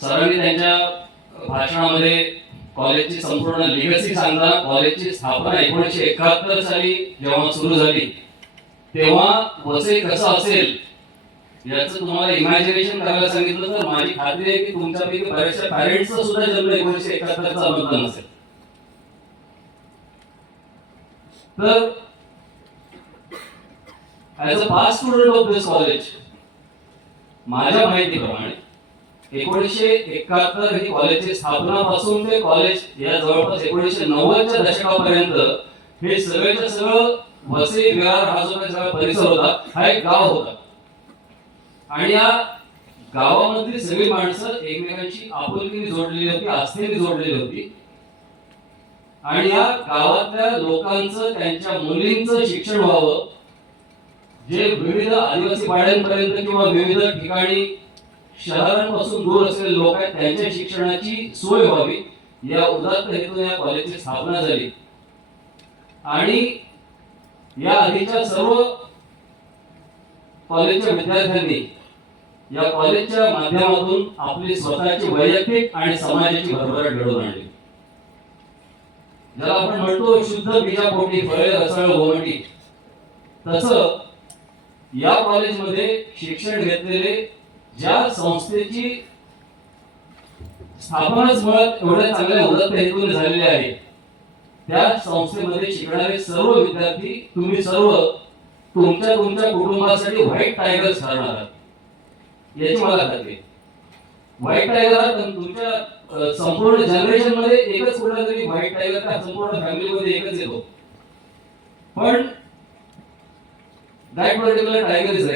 सरांनी त्यांच्या भाषणामध्ये कॉलेजची संपूर्ण लिगसी सांगताना कॉलेजची स्थापना 1971 साली जेव्हा सुरू झाली तेव्हा वसई कसं असेल याचं तुम्हाला इमॅजिनेशन करायला सांगितलं तर माझी खात्री आहे की तुमच्यापैकी बऱ्याचशा पॅरेंट्सचा सुद्धा जन्म 1971चा बनला नसेल. तर as a past student of this college माझ्या माहितीप्रमाणे 1971 ही कॉलेजची स्थापनापासून ते कॉलेज या जवळपास 1990च्या दशकापर्यंत हे सगळ्याच्या सगळं वसई विहार हा जो काही सगळा परिसर होता हा एक गाव होता आणि या गावामधली सगळी माणसं एकमेकांशी आपुलकीने जोडलेली होती, आस्थेने जोडलेली होती आणि या गावातल्या लोकांचं त्यांच्या मुलींचं शिक्षण व्हावं, जे विविध आदिवासी पाड्यांपर्यंत किंवा विविध ठिकाणी शहरांपासून दूर असलेले लोक आहेत त्यांच्या शिक्षणाची सोय व्हावी या उदात्त हेतूने या कॉलेजची स्थापना झाली. आणि या आधीच्या सर्व कॉलेजच्या विद्यार्थ्यांनी या कॉलेजच्या माध्यमातून आपली स्वतःची वैयक्तिक आणि समाजाची भरभराट घडवून आणली. ज्याला आपण म्हणतो शुद्ध बीजापोटी फळे रसाळ गोमटी, तसं या कॉलेजमध्ये शिक्षण घेतलेले ज्या संस्थेची स्थापनाच मुळात एवढ्या चांगल्या उदात्त हेतूने झालेली आहे त्या संस्थेमध्ये शिकणारे सर्व विद्यार्थी तुम्ही सर्व तुमच्या कुटुंबासाठी व्हाईट टायगर्स ठरणार आहात याची मला खात्री आहे. व्हाईट टायगर हा तुमच्या संपूर्ण जनरेशन मध्ये एकच कुठला तरी व्हाईट टायगर त्या संपूर्ण फॅमिलीमध्ये एकच येतो, पण दॅट पर्टिक्युलर टायगर इज